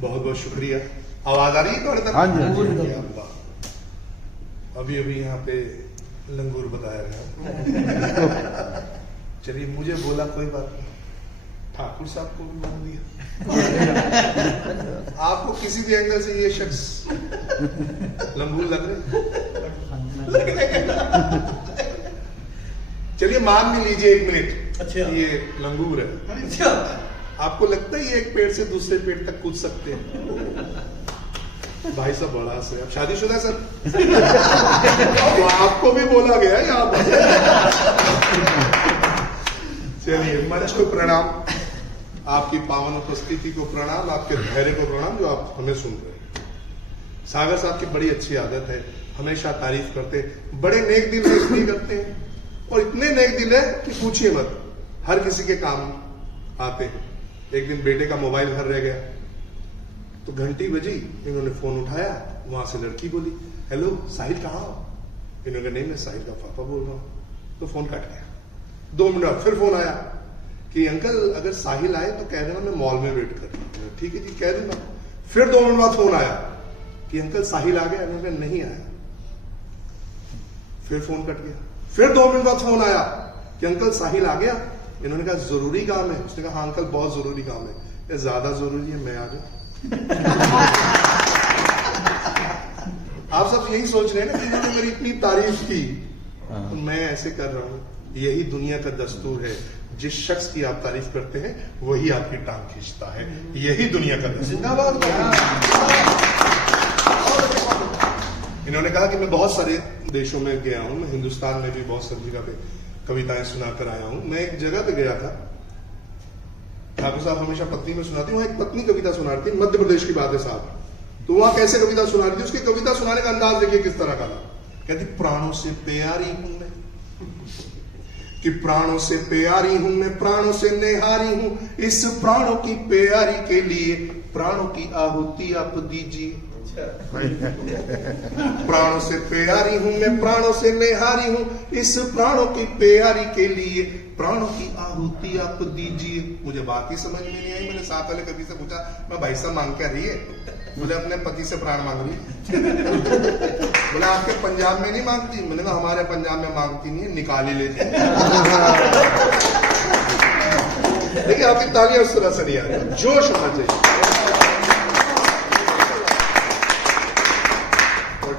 बहुत बहुत शुक्रिया। आवाज आ रही है थोड़े तक? हाँ जी, अभी अभी यहाँ पे लंगूर बताया गया। चलिए, मुझे बोला कोई बात नहीं, ठाकुर साहब को भी मान दिया। आपको किसी भी एंगल से ये शख्स लंगूर लग रहे? चलिए मान भी लीजिए 1 मिनट, अच्छा ये लंगूर है। अच्छा, आपको लगता है ये एक पेड़ से दूसरे पेड़ तक कूद सकते हैं? भाई साहब बड़ा से, आप शादीशुदा सर? तो आपको भी बोला गया है यहाँ पर। चलिए, मंच को प्रणाम, आपकी पावन उपस्थिति को प्रणाम, आपके धैर्य को प्रणाम जो आप हमें सुन रहे हैं। सागर साहब की बड़ी अच्छी आदत है, हमेशा तारीफ करते हैं, बड़े नेक दिल है इसलिए करते हैं, और इतने नेक दिल है कि पूछिए मत, हर किसी के काम आते हैं। एक दिन बेटे का मोबाइल घर रह गया, तो घंटी बजी, इन्होंने फोन उठाया, वहां से लड़की बोली, हेलो साहिल कहाँ हो? इन्होंने कहा नहीं, मैं साहिल का पापा बोल रहा हूँ। तो फोन कट गया। 2 मिनट फिर फोन आया कि अंकल अगर साहिल आए तो कह देना मैं मॉल में वेट कर रहा हूँ। ठीक है जी, कह दूंगा। फिर 2 मिनट बाद फोन आया कि अंकल साहिल आ गया? इन्होंने कहा नहीं आया। फिर फोन कट गया। फिर 2 मिनट बाद फोन आया कि अंकल साहिल आ गया? इन्होंने कहा जरूरी काम है। उसने कहा हाँ अंकल बहुत जरूरी काम है। ये ज्यादा जरूरी है, मैं आ जाऊं? आप सब यही सोच रहे हैं ना कि इन्होंने मेरी इतनी तारीफ की, तो मैं ऐसे कर रहा हूं। यही दुनिया का दस्तूर है, जिस शख्स की आप तारीफ करते हैं वही आपकी टांग खींचता है। यही दुनिया का दस्तूर। इन्होंने कहा कि मैं बहुत सारे देशों में गया हूं, मैं हिंदुस्तान में भी बहुत सारी जगह पे कविताएं सुनाकर आया हूं। मैं एक जगह पे गया था, ठाकुर साहब हमेशा पत्नी में सुनाती, वहां एक पत्नी कविता सुना रही थी, मध्य प्रदेश की बात है साहब। तो वहां कैसे कविता सुना रही थी, उसकी कविता सुनाने का अंदाज देखिए किस तरह का था। कहती प्राणों से प्यारी हूं मैं, कि प्राणों से प्यारी हूं मैं, प्राणों से निहारी हूं, इस प्राणों की प्यारी के लिए प्राणों की आहुति आप दीजिए। प्राणों से प्यारी हूं मैं, प्राणों से निहारी हूं, इस प्राणों की प्यारी के लिए प्राणों की आहुति आप दीजिए। मुझे बात ही समझ में नहीं आई। मैंने साथ वाले कवि से पूछा, मैं भाई साहब मांग क्या रही है? बोले अपने पति से प्राण मांग रही है। बोले आपके पंजाब में नहीं मांगती? मैंने कहा हमारे पंजाब में मांगती नहीं है, निकाल ही लेती है। देखिए आपकी तालियां उस तरह से नहीं आ रही, जोश होना चाहिए।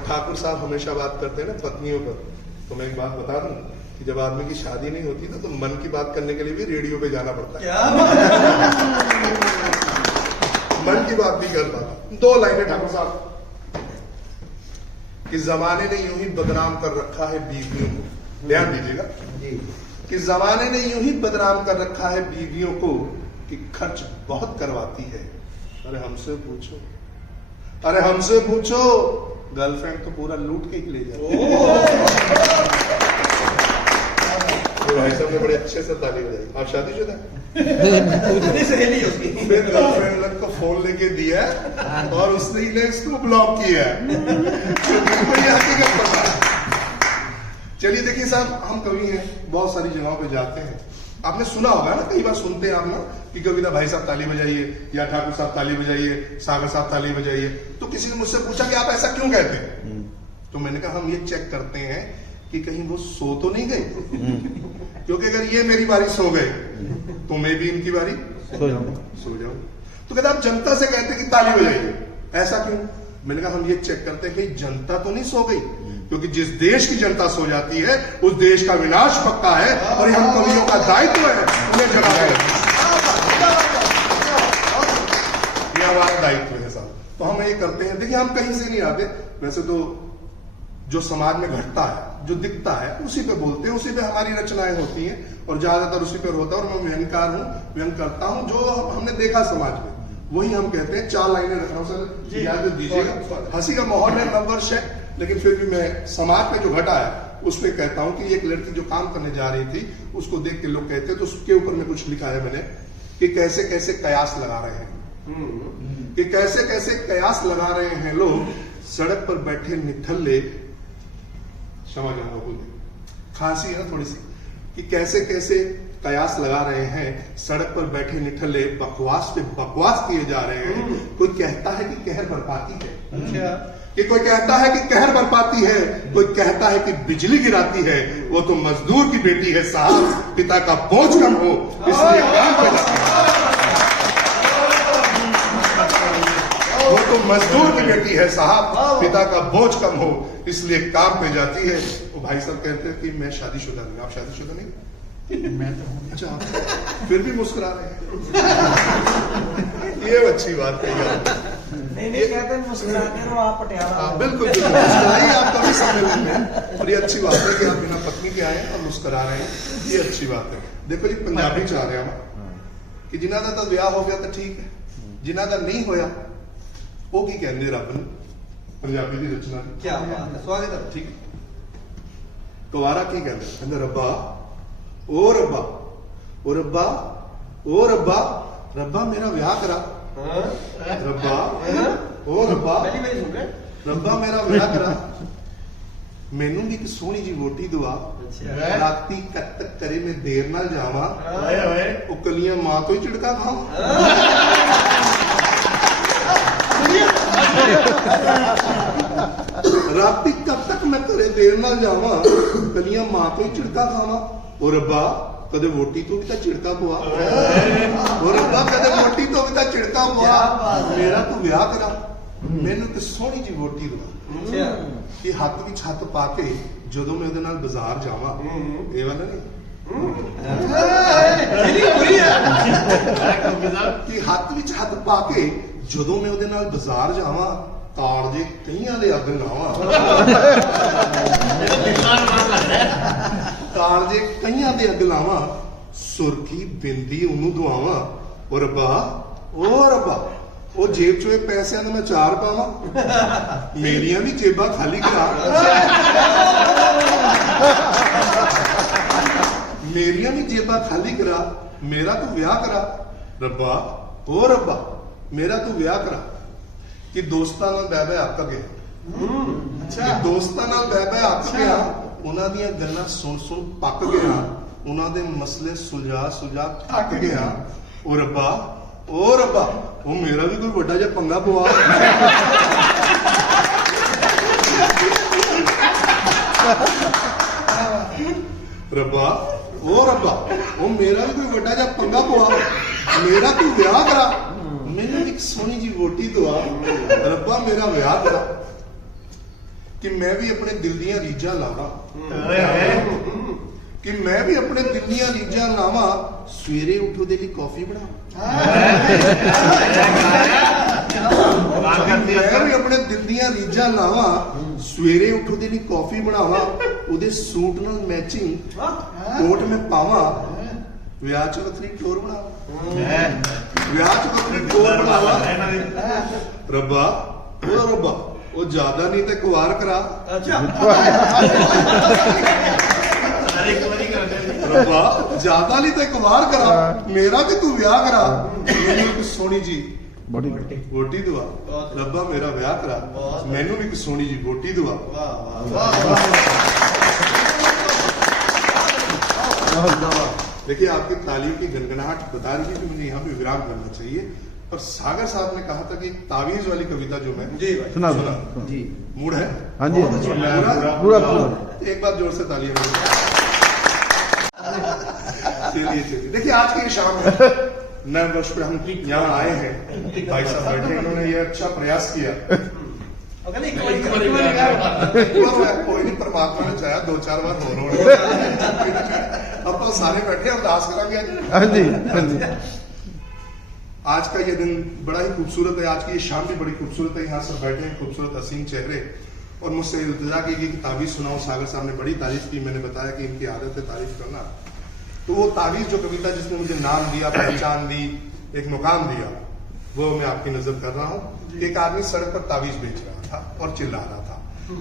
ठाकुर साहब हमेशा बात करते हैं ना पत्नियों पर, तो मैं एक बात बता दूं कि जब आदमी की शादी नहीं होती ना, तो मन की बात करने के लिए भी रेडियो पे जाना पड़ता है। मन की बात नहीं कर पाता। 2 लाइनें ठाकुर साहब कि जमाने ने यूं ही बदनाम कर रखा है बीवियों को, ध्यान दीजिएगा, कि जमाने ने यूं ही बदनाम कर रखा है बीवियों को कि खर्च बहुत करवाती है। अरे हमसे पूछो, अरे हमसे पूछो, गर्लफ्रेंड तो पूरा लूट के ही ले जाती है। तो भाई साहब ने बड़े अच्छे से ताली बजाई। आप शादीशुदा? सहेली उसकी। फिर गर्लफ्रेंड को फोन लेके दिया और उसने इसको ब्लॉक किया। हकीकत पता। चलिए देखिए साहब, हम कवि हैं, बहुत सारी जगहों पे जाते हैं। आपने सुना होगा ना, कई बार सुनते हैं आप ना कि कविता भाई साहब ताली बजाइए, या ठाकुर साहब ताली बजाइए, सागर साहब ताली बजाइए। तो किसी ने मुझसे पूछा कि आप ऐसा क्यों कहते हैं? तो मैंने कहा हम ये चेक करते हैं कि कहीं वो सो तो नहीं गए, क्योंकि अगर ये मेरी बारी सो गए तो मैं भी इनकी बारी सो जाऊं। तो कहते आप जनता से कहते कि ताली बजाइए, ऐसा क्यों? मैंने कहा हम ये चेक करते हैं कि जनता तो नहीं सो गई, क्योंकि जिस देश की जनता सो जाती है उस देश का विनाश पक्का है, और हम कवियों का दायित्व है उन्हें जगाना। ये हमारा दायित्व है साहब। तो हम ये करते हैं। देखिए हम कहीं से नहीं आते, वैसे तो जो समाज में घटता है, जो दिखता है, उसी पे बोलते हैं, उसी पे हमारी रचनाएं होती हैं, और ज्यादातर उसी पे होता है। और मैं व्यंगकार हूँ, व्यंग करता हूँ जो हमने देखा समाज में, वही हम कहते हैं। 4 लाइनें रख रहा हूँ सर, याद दीजिएगा। हंसी का माहौल है, नववर्ष है, लेकिन फिर भी मैं समाज में जो घटा है उस पर कहता हूँ कि एक लड़की जो काम करने जा रही थी, उसको देख के लोग कहते, तो उसके ऊपर में कुछ लिखा है मैंने कि कैसे कैसे कयास लगा रहे हैं, कि कैसे कैसे कयास लगा रहे हैं लोग सड़क पर बैठे निठल्ले, क्षमा चाहूंगा बोलिए, खांसी है थोड़ी सी, कि कैसे कैसे कयास लगा रहे हैं सड़क पर बैठे निठल्ले, बकवास पे बकवास किए जा रहे हैं। कोई कह कहर बरपाती है। अच्छा कि कोई कहता है कि कहर बरपाती है, कोई कहता है कि बिजली गिराती है, वो तो मजदूर की बेटी है साहब, पिता का बोझ कम हो इसलिए काम पे जाती है। वो तो मजदूर की बेटी है साहब, पिता का बोझ कम हो इसलिए काम पे जाती है। वो भाई साहब कहते हैं कि मैं शादीशुदा नहीं। आप शादीशुदा नहीं? मैं तो हूँ। अच्छा, आप फिर भी मुस्कुरा रहे हैं। ये अच्छी बात है यार। नहीं कहते मुस्कुराते रहो आप पटियाला। हाँ, बिल्कुल बिल्कुल मुस्कुराइए, आप कभी सम्मेलन में। और ये अच्छी बात है कि आप बिना पत्नी के आए हैं और मुस्कुरा रहे हैं, ये अच्छी बात है। देखो जी, पंजाबी चाह रहे हैं कि जिन्हों का तो विआह हो गया तो ठीक है, जिन्हों का नहीं होया वो की कहते रब ने पंजाबी की रचना क्या बात है, स्वागत है। ठीक। कुवारा की कहते रब्बा ओ रब्बा ओ रब्बा ओ रब्बा रब्बा मेरा विआह करा। रब्बा ओ रब्बा पहली बार सुन रहे हैं। रब्बा मेरा विआह करा, मैनू भी एक सोहनी जी वोटी दुआ, अच्छा। राती कद तक करे मैं देर नाल जावा, वो कलियां मां तो ही चिड़का खावा। राती कब तक मैं करे देर नाल जावा, कलियां मां तो ही चिड़का खावा। और रब्बा कदे वोटी तो भी ता चिड़का पवा, और रब्बा कदे वोटी तो भी ता चिड़का पवा, मेरा तू विआह करा, मैनू ते सोहनी जी वोटी दुआ अच्छा कि हत्थ विच हत्थ पा के जदों मैं उहदे नाल बाजार जावां, ये वाला नहीं बुरी है। कि हत्थ विच हत्थ पा के जदों मैं उहदे नाल बाजार जावां, ताड़ जे कईयां दे अग लावां, ताड़ जे कईयां दे अग लावां, सुरखी बिंदी उन्हों दुआवां। और रब्बा वो जेब चो पैसों में चार पावा, मेरिया भी जेबा खाली करा, मेरिया भी जेबा खाली करा, मेरा तू विआह करा। रब्बा ओ रब्बा मेरा तू विआह करा। कि दोस्तां नाल बह बह अक गया, अच्छा दोस्तां नाल बह बह अक गया, उन्हां दीयां गल्लां सुन सुन पक गया, उन्हां दे मसले सुलझा सुलझा थक गया। ओ रब्बा वो मेरा भी कोई बड़ा जिहा पंगा पवा। रब्बा वो मेरा भी कोई बड़ा जिहा पंगा पवा, मेरा तू विआह करा, मैनू एक सोहनी जी वोटी दुआ, रब्बा मेरा विआह करा। कि मैं भी अपने दिल दियां रीझां लावां, कि मैं भी अपने दिल दियां रीझां लावां, सवेरे उठो दे लई कॉफी बना, मैं भी अपने दिल दियां रीझां लावां, सवेरे उठो दे लई कॉफी बनावां, उहदे सूट नाल मैचिंग कोट में पावां, विआह च वखरी टोर बनावां, विआह च वखरी टोर बनावां। रब्बा वो ज्यादा नहीं ते कुवार करा। रब्बा ज्यादा नहीं ते कुवार करा, मेरा भी तू विआह करा, मैनू एक सोहनी जी वोटी दुआ। रब्बा मेरा विआह करा, मैनू भी एक सोहनी जी वोटी दुआ। देखिए आपकी तालियों की गनगनाहट बता रही थी कि मुझे यहाँ पे विराम करना चाहिए। और सागर साहब ने कहा था कि तावीज वाली कविता जो मैं जी भाई सुना जी मूड है। हाँ जी पूरा एक बार जोर से तालियां चलिए देखिए आज की ये शाम है, नए वर्ष पे हम यहाँ आए हैं, भाई साहब बैठे उन्होंने ये अच्छा प्रयास किया। कोई नहीं, परमात्मा ने चाहा 2-4 बार हो अपन सारे बैठे अरदास करेंगे। हाँ जी आज का ये दिन बड़ा ही खूबसूरत है, आज की ये शाम भी बड़ी खूबसूरत है। यहाँ सब बैठे हैं खूबसूरत हसीन चेहरे, और मुझसे इल्तिजा की गई कि तावीज सुनाओ। सागर साहब ने बड़ी तारीफ की, मैंने बताया कि इनकी आदत है तारीफ करना। तो वो तावीज जो कविता जिसने मुझे नाम दिया, पहचान दी, एक मुकाम दिया, वो मैं आपकी नजर कर रहा हूँ। एक आदमी सड़क पर तावीज बेच रहा था और चिल्ला रहा था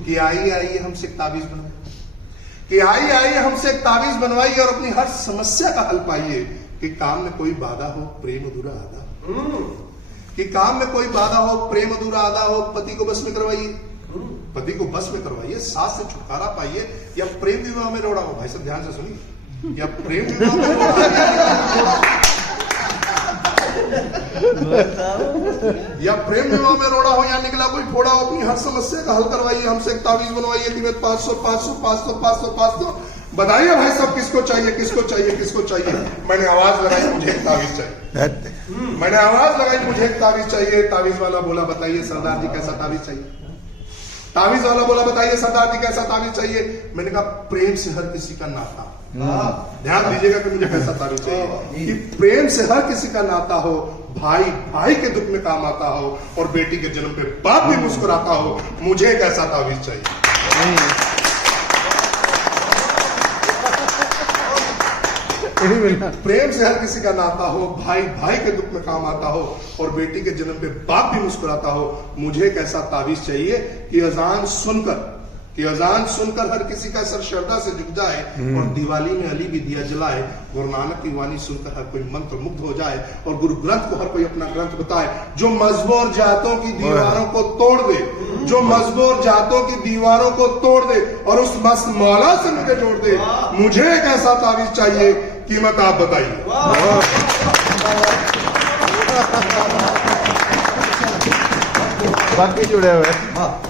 कि आइए हमसे एक तावीज बनवाइए, कि आइए हमसे एक तावीज बनवाइए और अपनी हर समस्या का हल पाइए। कि काम में कोई बाधा हो, प्रेम अधूरा आधा, कि काम में कोई बाधा हो, प्रेम अधूरा आधा हो, पति को बस में करवाइए, पति को बस में करवाइए, सास से छुटकारा पाइए, या प्रेम विवाह में रोड़ा हो। भाई साहब ध्यान से सुनिए, या प्रेम विवाह में रोड़ा या प्रेम विवाह में रोड़ा हो या निकला कोई फोड़ा हो, अपनी हर समस्या का हल करवाइए, हमसे एक तावीज बनवाइए कि 500 500 500 500 500 बताइए भाई सब किसको चाहिए किसको चाहिए किसको चाहिए। मैंने आवाज लगाई मुझे एक तावीज चाहिए, मैंने आवाज लगाई मुझे एक तावीज चाहिए। तावीज वाला बोला बताइए सरदार जी कैसा तावीज चाहिए। तावीज वाला बोला बताइए सरदार जी कैसा तावीज चाहिए। मैंने कहा प्रेम से हर किसी का नाता, ध्यान दीजिएगा कि मुझे कैसा तावीज चाहिए कि प्रेम से हर किसी का नाता हो, भाई भाई के दुख में काम आता हो और बेटी के जन्म पे बाप भी मुस्कुराता हो। मुझे एक ऐसा तावीज चाहिए। प्रेम से हर किसी का नाता हो, भाई भाई के दुख में काम आता हो और बेटी के जन्म पे बाप भी मुस्कुराता हो। मुझे एक ऐसा तावीज चाहिए कि अजान सुनकर हर किसी का सर श्रद्धा से झुक जाए और दिवाली में अली भी दिया जलाए। गुरु नानक की वाणी सुनकर हर कोई मंत्र मुग्ध हो जाए और गुरु ग्रंथ को हर कोई अपना ग्रंथ बताए। जो मजबूर जातों की दीवारों को तोड़ दे, जो मजबूर जातों की दीवारों को तोड़ दे और उस मस्त मौला से मुझे जोड़ दे। मुझे एक ऐसा तावीज चाहिए, कीमत आप बताइए। बाकी जुड़े हुए।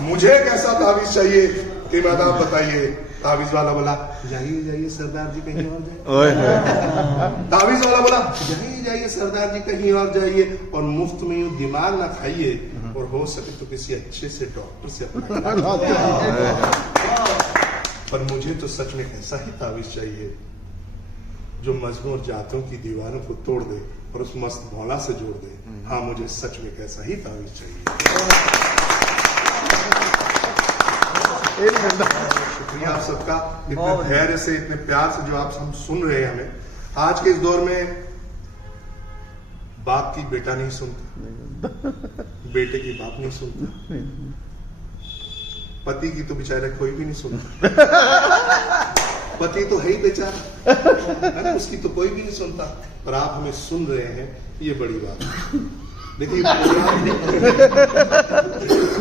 मुझे एक ऐसा तावीज चाहिए, कीमत आप बताइए। तावीज वाला बोला जाइए जाइए सरदार जी कहीं और जाइए। तावीज वाला बोला जाइए जाइए सरदार जी कहीं और जाइए और मुफ्त में यूं दिमाग ना खाइए और हो सके तो किसी अच्छे से डॉक्टर से अपना। पर मुझे तो सच में ऐसा ही तावीज चाहिए जो मजबूर जातों की दीवारों को तोड़ दे और उस मस्त मौला से जोड़ दे। हाँ मुझे सच में कैसा ही तावीज चाहिए। शुक्रिया आप सबका, इतने धैर्य से इतने प्यार से जो आप हम सुन रहे हैं हमें। आज के इस दौर में बाप की बेटा नहीं सुनता, बेटे की बाप नहीं सुनता, पति की तो बेचारे कोई भी नहीं सुनता। पति तो है ही बेचारा, उसकी तो कोई भी नहीं सुनता। पर आप हमें सुन रहे हैं, ये बड़ी बात है। देखिए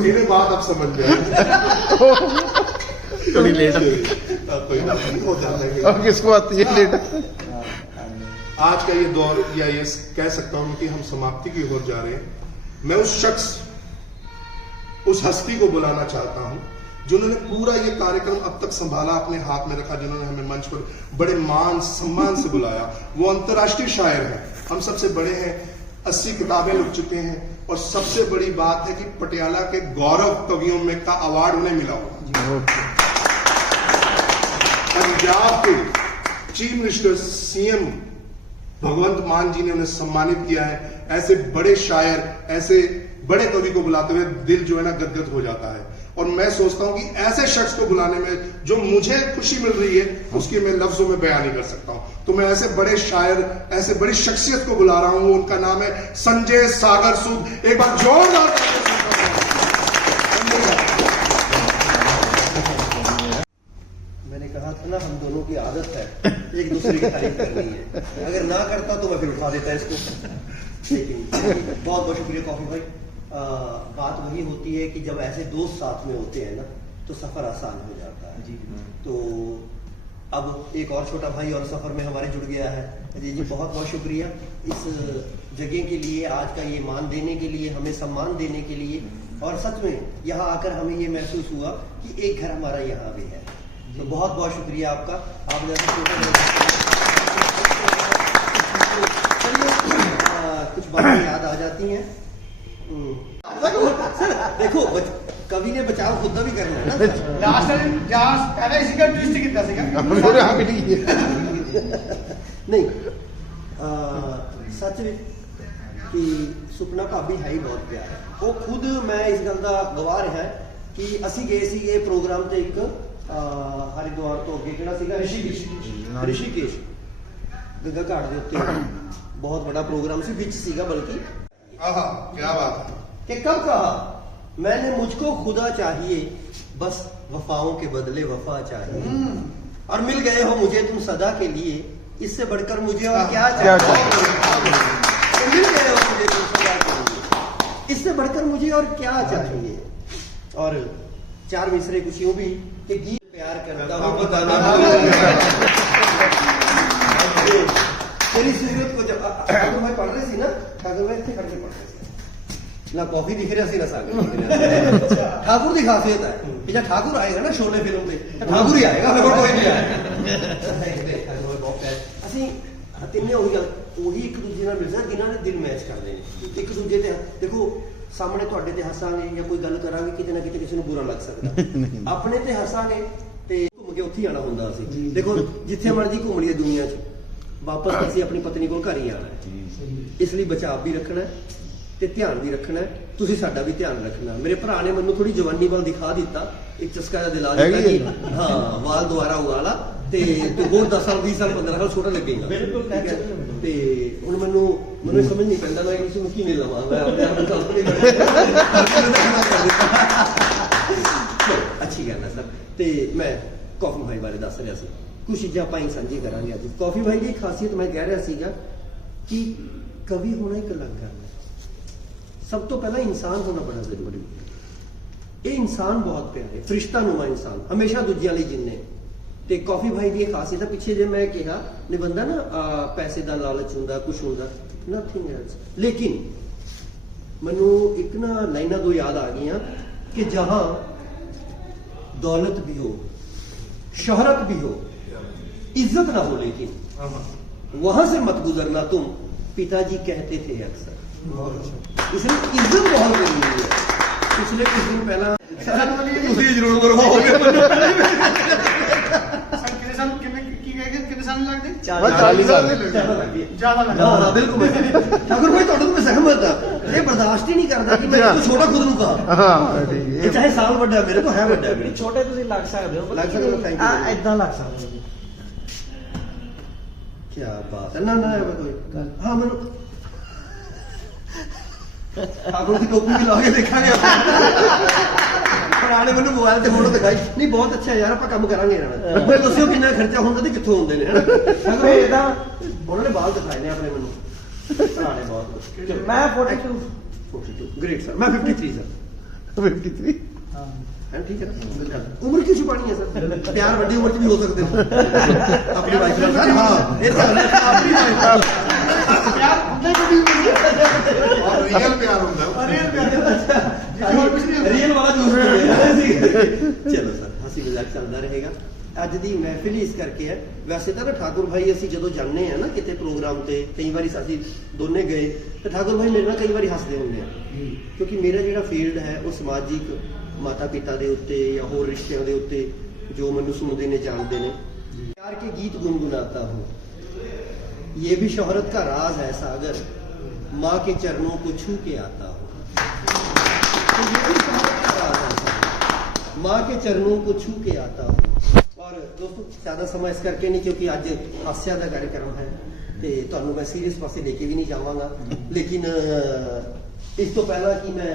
ये बात आप समझ गए। थोड़ी लेट कोई बात नहीं, हो जाता है। अब किसको आती है लेट। आज का ये दौर या ये कह सकता हूं कि हम समाप्ति की ओर जा रहे हैं। मैं उस शख्स, उस हस्ती को बुलाना चाहता हूं जिन्होंने पूरा ये कार्यक्रम अब तक संभाला, अपने हाथ में रखा, जिन्होंने हमें मंच पर बड़े मान सम्मान से बुलाया। वो अंतर्राष्ट्रीय शायर हैं, हम सबसे बड़े हैं, 80 किताबें लिख चुके हैं और सबसे बड़ी बात है कि पटियाला के गौरव कवियों में का अवार्ड उन्हें मिला हुआ। पंजाब के चीफ मिनिस्टर सीएम भगवंत मान जी ने उन्हें सम्मानित किया है। ऐसे बड़े शायर, ऐसे बड़े कवि को बुलाते हुए दिल जो है ना गदगद हो जाता है। और मैं सोचता हूं कि ऐसे शख्स को बुलाने में जो मुझे खुशी मिल रही है उसकी मैं लफ्जों में बयान नहीं कर सकता हूं। तो मैं ऐसे बड़े शायर, ऐसे बड़ी शख्सियत को बुला रहा हूं। उनका नाम है संजय सागर सूद। एक बार जोरदार मैंने कहा था ना हम दोनों की आदत है एक दूसरे की तारीफ करनी है। अगर ना करता तो मैं फिर उठा देता इसको। लेकिन बहुत बहुत शुक्रिया कॉफी भाई। बात वही होती है कि जब ऐसे दोस्त साथ में होते हैं ना तो सफर आसान हो जाता है। तो अब एक और छोटा भाई और सफर में हमारे जुड़ गया है। जी जी बहुत बहुत शुक्रिया इस जगह के लिए, आज का ये मान देने के लिए, हमें सम्मान देने के लिए। और सच में यहाँ आकर हमें ये महसूस हुआ कि एक घर हमारा यहाँ भी है। तो बहुत बहुत शुक्रिया आपका। आप कुछ बातें याद आ जाती हैं। देखो कवि ने बचाव खुद भी करना है नहीं सच कि सुपना भाभी है ही बहुत प्यारा। वो खुद मैं इस गल का गवाह रहा है कि असी गए सी प्रोग्राम ते एक हरिद्वार तो अगे केड़ा सीगा ऋषिकेश गंगा घाट दे उत्ते बहुत बड़ा प्रोग्राम सी विच सीगा। बल्कि क्या बात है कि कब कहा मैंने मुझको खुदा चाहिए बस वफाओं के बदले वफा चाहिए और मिल गए हो मुझे तुम सदा के लिए इससे बढ़कर मुझे और क्या चाहिए। मिल गए हो मुझे तुम सदा के लिए इससे बढ़कर मुझे और क्या चाहिए। और चार मिसरे कुछ यूं भी कि गीत प्यार करता हूं बताना तेरी सूरत को जब ठाकुर भाई पढ़ रहे सी ना, ठाकुर भाई इतने खड़के पढ़ रहे सी ना, कॉफी दिख रहा सी ना सागर ठाकुर की खासियत है कि जब ठाकुर आएगा ना शोले फिल्म में, ठाकुर ही आएगा, और कोई नहीं आएगा। ਅਸੀਂ ਤਿੰਨੇ ਉਹੀ ਇੱਕ ਦੂਜੇ ਨਾਲ ਮਿਲਦਾ ਜਿਨ੍ਹਾਂ ਨੇ ਦਿਲ ਮੈਚ ਕਰਦੇ ਨੇ, ਇੱਕ ਦੂਜੇ ਤੇ ਦੇਖੋ ਸਾਹਮਣੇ ਤੁਹਾਡੇ ਤੇ ਹੱਸਾਂਗੇ ਜਾਂ ਕੋਈ ਗੱਲ ਕਰਾਂਗੇ, ਕਿਤੇ ਨਾ ਕਿਤੇ ਕਿਸੇ ਨੂੰ ਬੁਰਾ ਲੱਗ ਸਕਦਾ, ਆਪਣੇ ਤੇ ਹੱਸਾਂਗੇ ਤੇ ਘੁੰਮ ਕੇ ਉੱਥੇ ਆਣਾ ਹੁੰਦਾ ਅਸੀਂ। ਦੇਖੋ ਜਿੱਥੇ ਮਰਜ਼ੀ ਘੁੰਮ ਲਈਏ ਦੁਨੀਆ 'ਚ, ਵਾਪਸ ਅਸੀਂ ਆਪਣੀ ਪਤਨੀ ਕੋਲ ਘਰ ਹੀ ਆਣਾ ਹੈ। ਇਸ ਲਈ ਬਚਾਅ ਵੀ ਰੱਖਣਾ ਤੇ ਧਿਆਨ ਵੀ ਰੱਖਣਾ, ਤੁਸੀਂ ਸਾਡਾ ਵੀ ਧਿਆਨ ਰੱਖਣਾ। ਮੇਰੇ ਭਰਾ ਨੇ ਮੈਨੂੰ ਥੋੜੀ ਜਵਾਨੀ ਵੱਲ ਦਿਖਾ ਦਿੱਤਾ, ਇੱਕ ਚਸਕਾ ਦਾ ਦਿਲਾ ਦਿੱਤਾ ਕਿ ਹਾਂ ਵਾਲ ਦੁਆਰਾ ਉਗਾ ਲਾ ਤੇ ਤੂੰ ਹੋਰ 10 ਸਾਲ 20 ਸਾਲ 15 ਸਾਲ ਛੋਟਾ ਲੱਗੇਗਾ। ਬਿਲਕੁਲ ਤੇ ਹੁਣ ਮੈਨੂੰ ਸਮਝ ਨਹੀਂ ਪੈਂਦਾ ਮੈਂ ਕਿਸੇ ਨੂੰ ਕਿਵੇਂ ਲਵਾਂ, ਮੈਂ ਆਪਣੇ ਆਪ ਨੂੰ ਕਲਪਨਾ ਅੱਛੀ ਗੱਲ ਹੈ ਸਰ। ਤੇ ਮੈਂ ਕੌਫੀ ਭਾਈ ਬਾਰੇ ਦੱਸ ਰਿਹਾ ਸੀ, ਕੁਝ ਚੀਜ਼ਾਂ ਆਪਾਂ ਹੀ ਸਾਂਝੀ ਕਰਾਂਗੇ ਅੱਜ। ਕੌਫੀ ਭਾਈ ਦੀ ਖਾਸੀਅਤ ਮੈਂ ਕਹਿ ਰਿਹਾ ਸੀਗਾ ਕਿ ਕਵੀ ਹੋਣਾ ਇੱਕ ਅਲੱਗ ਗੱਲ ਹੈ, ਸਭ ਤੋਂ ਪਹਿਲਾਂ ਇਨਸਾਨ ਹੋਣਾ ਬੜਾ ਜ਼ਰੂਰੀ ਹੈ। ਇਹ ਇਨਸਾਨ ਬਹੁਤ ਪਿਆਰੇ, ਫਰਿਸ਼ਤਾ ਨੂਮਾ ਇਨਸਾਨ, ਹਮੇਸ਼ਾ ਦੂਜਿਆਂ ਲਈ ਜਿੰਨੇ। ਤੇ ਕਾਫੀ ਭਾਈ ਦੀ ਇਹ ਖਾਸੀਅਤ ਹੈ, ਪਿੱਛੇ ਜੇ ਮੈਂ ਕਿਹਾ ਨੇ ਬੰਦਾ ਨਾ ਪੈਸੇ ਦਾ ਲਾਲਚ ਹੁੰਦਾ, ਕੁਝ ਹੁੰਦਾ, ਨਥਿੰਗ ਐਲਸ। ਲੇਕਿਨ ਮੈਨੂੰ ਇੱਕ ਨਾ ਲਾਈਨਾਂ ਦੋ ਯਾਦ ਆ ਗਈਆਂ ਕਿ ਜਹਾਂ दौलत भी हो, शोहरत भी हो, इज्जत ना हो, लेकिन वहां से मत गुजरना तुम, पिताजी कहते थे अक्सर। इसलिए इज्जत बहुत जरूरी है। पिछले कुछ दिन पहला जरूर करो बिल्कुल ठाकुर भाई तुहाडे मैं सहमत हाँ, ये बर्दाश्त ही नहीं करता कि मैं तो छोटा खुद नूं कहा, चाहे साल बड़ा मेरे तो है बड़ा मेरे ਛੋਟੇ ਤੁਸੀਂ ਲੱਗ ਸਕਦੇ ਹੋ, ਲੱਗ ਸਕਦੇ ਹੋ, thank you। ਏਦਾਂ ਲੱਗ ਸਕਦੇ ਹੋ। क्या बात है, ना ना कोई हाँ मैं ठाकुर की टोपी भी ला के देखा गया ਪੁਰਾਣੇ ਮੈਨੂੰ ਮੋਬਾਈਲ ਤੇ ਫੋਟੋ ਦਿਖਾਈ, ਨਹੀਂ ਬਹੁਤ ਅੱਛਾ ਯਾਰ, ਆਪਾਂ ਕੰਮ ਕਰਾਂਗੇ ਇਹਨਾਂ ਨਾਲ। ਮੈਂ ਦੱਸਿਓ ਕਿੰਨਾ ਖਰਚਾ ਹੁੰਦਾ ਤੇ ਕਿੱਥੋਂ ਹੁੰਦੇ ਨੇ, ਹਨਾ ਇਹਦਾ ਉਹਨਾਂ ਨੇ ਬਾਲ ਦਿਖਾਏ ਨੇ ਆਪਣੇ ਮੈਨੂੰ, ਪੁਰਾਣੇ ਬਹੁਤ। ਮੈਂ 42 ग्रेट सर, मैं 53 सर। 53 है ठीक है, उम्र क्यों छुपानी है सर, प्यार बड़ी उम्र भी हो सकते हैं अपनी वाइफ का सर। हाँ ये तो अपनी वाइफ प्यार होता है, और रियल प्यार होता है, रियल वाला जो चलो सर हंसी मजाक चलता रहेगा। ਅੱਜ ਦੀ ਮਹਿਫਿਲ ਹੀ ਇਸ ਕਰਕੇ ਹੈ। ਵੈਸੇ ਤਾਂ ਨਾ ਠਾकुर ਭਾਈ ਅਸੀਂ ਜਦੋਂ ਜਾਂਦੇ ਆ ਨਾ ਕਿਤੇ ਪ੍ਰੋਗਰਾਮ ਤੇ, ਕਈ ਵਾਰੀ ਅਸੀਂ ਦੋਨੇ ਗਏ ਤੇ ਠਾकुर ਭਾਈ ਮੇਰੇ ਨਾਲ ਕਈ ਵਾਰੀ ਹੱਸਦੇ ਹੁੰਦੇ ਆ, ਕਿਉਂਕਿ ਮੇਰਾ ਜਿਹੜਾ ਫੀਲਡ ਹੈ ਉਹ ਸਮਾਜਿਕ ਮਾਤਾ ਪਿਤਾ ਦੇ ਉੱਤੇ ਜਾਂ ਹੋਰ ਰਿਸ਼ਤਿਆਂ ਦੇ ਉੱਤੇ, ਜੋ ਮੈਨੂੰ ਸੁਣਦੇ ਨੇ ਜਾਣਦੇ ਨੇ। प्यार के गीत गुनगुनाता हूँ, ये भी शोहरत का राज है सागर, माँ के चरणों को छू के आता हूँ। तो ये भी शोहरत का राज है सागर, माँ के चरणों को छू के आता हूँ। और दोस्तों ज़्यादा समय इस करके नहीं, क्योंकि आज हास्या का कार्यक्रम है तो ਤੁਹਾਨੂੰ मैं सीरियस पासे लेके भी नहीं जावांगा। लेकिन इस तो पहला कि मैं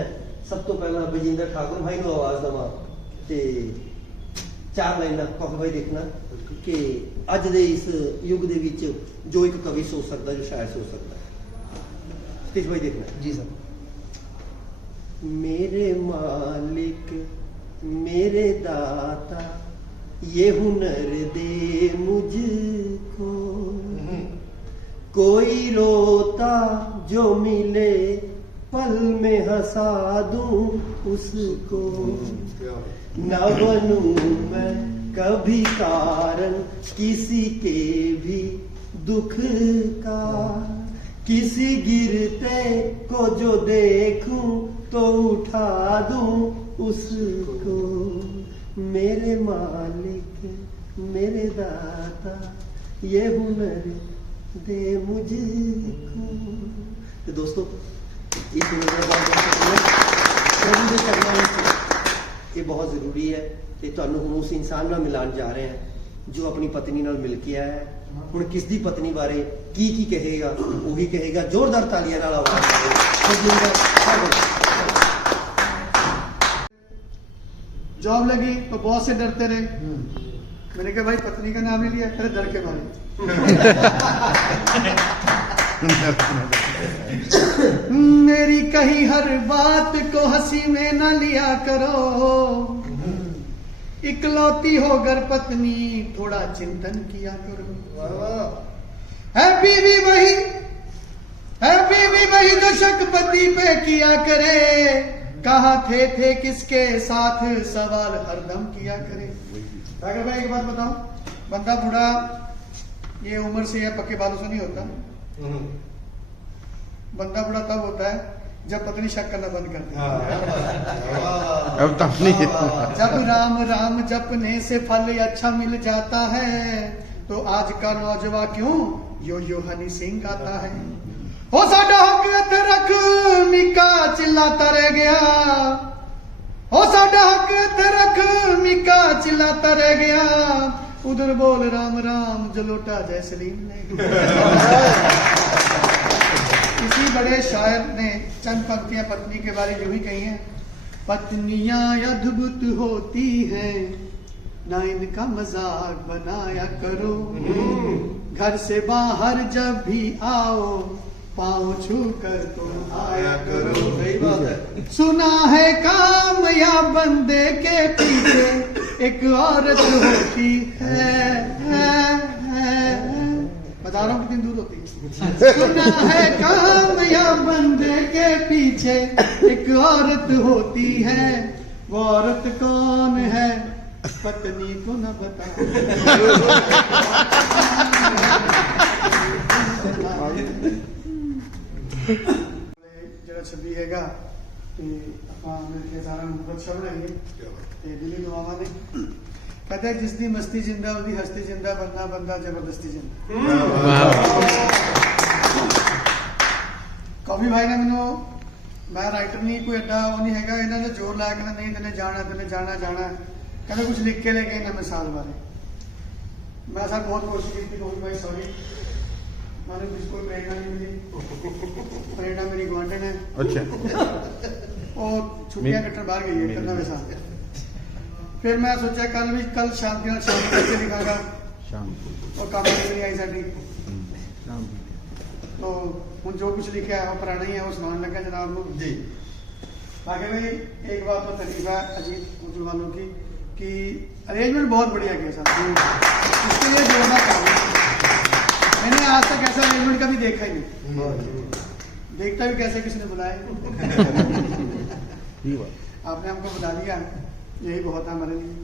सब तो पहला बजिंदर ठाकुर भाई को आवाज़ देवां ते 4 लाइनां कॉफी भाई देखना कि अज दे इस युग दे विच जो एक कवि सोच सकता, जो शायर सोच सकता। सतीश भाई देखना जी सर। मेरे मालिक मेरे दाता, ये हुनर दे मुझको, कोई रोता जो मिले पल में हंसा दूं उसको, न बनूं मैं कभी कारण किसी के भी दुख का, किसी गिरते को जो देखूं तो उठा दूं उसको, मेरे मालिक मेरे दाता, ये हुनर दे मुझको। तो दोस्तों इस ये बहुत जरूरी है कि तुहानू हुण उस इंसान नाल मिलान जा रहे हैं जो अपनी पत्नी नाल मिल के आया है। हुण किस दी पत्नी बारे की कहेगा, वही कहेगा। जोरदार तालियां नाल आवाज़ जॉब लगी तो बॉस से डरते रहे। मैंने कहा भाई पत्नी का नाम ही लिया, अरे डर के मारे। मेरी कही हर बात को हंसी में न लिया करो, इकलौती हो घर पत्नी थोड़ा चिंतन किया करो। है बीवी वही जो शक पति पे किया करे, कहाँ थे किसके साथ सवाल हरदम किया करे। अगर भाई एक बात बताऊं, बंदा बूढ़ा ये उम्र से या पक्के बालों से नहीं होता। बंदा बूढ़ा तब होता है जब पत्नी शक करना बंद कर दे। अब तब नहीं। जब राम राम जपने से फल अच्छा मिल जाता है, तो आज का नौजवान क्यों यो यो हनी सिंह गाता है। हो साडा हक इत्थे रख मिका चिल्लाता रह गया, हो साडा हक इत्थे रख मिका चिल्लाता रह गया, उधर बोल राम राम जो लोटा जैसलीन ले किसी बड़े शायर ने चंद पंक्तियां पत्नी के बारे में यूं ही कही हैं। पत्नियां अद्भुत होती हैं, ना इनका मजाक बनाया करो, घर से बाहर जब भी आओ पाँव छू कर तुम आया करो। सही बात है। सुना है कामयाब बंदे के पीछे एक औरत होती है। बता रहा हूँ कितनी दूर होती है। सुना है कामयाब बंदे के पीछे एक औरत होती है, वो औरत कौन है पत्नी को न बता। जरा छवि हैगा ते ਆਪਾਂ ਮਿਲ ਕੇ ਸਾਰਾ ਨੂੰ ਬਖਸ਼ਾ ਬਣਾਈਏ ਤੇ ਦਿਲੀ ਦੁਆਵਾਂ ਨੇ। कहते हैं जिसकी मस्ती जिंदा उसकी हस्ती जिंदा, बनना बंदा जबरदस्ती जिंदा। कॉफी भाई ने मैंने, मैं राइटर नहीं कोई एडा वो नहीं है, इन्होंने जोर लाया कहना नहीं तेने जाना कहते कुछ लिख के लेके इन्हें मिसाल बारे। मैं सर बहुत कोशिश की थी कॉफी भाई, सॉरी मैंने बिल्कुल प्रेरणा नहीं मिली। प्रेरणा मेरी गुआंढन है। अच्छा। और छुट्टियां कट्टन बाहर गई है करना मेरे साथ। फिर मैं सोचा कल शाम करके लिखागा शाम और काम नहीं आई साड़ी। तो हूँ जो कुछ लिखा है वो पुराना ही है, वो सुनाने लगा जनाब को जी। बाकी भाई एक बात तो तारीफ है अजीत उर्दू वालों की कि अरेंजमेंट बहुत बढ़िया किया साहब, इसके लिए जोरदार काम है। मैंने आज तक ऐसा अरेंजमेंट कभी देखा ही नहीं, देखता भी कैसे किसी ने बुलाया। आपने हमको बुला दिया, यही बहुत है हमारे लिए।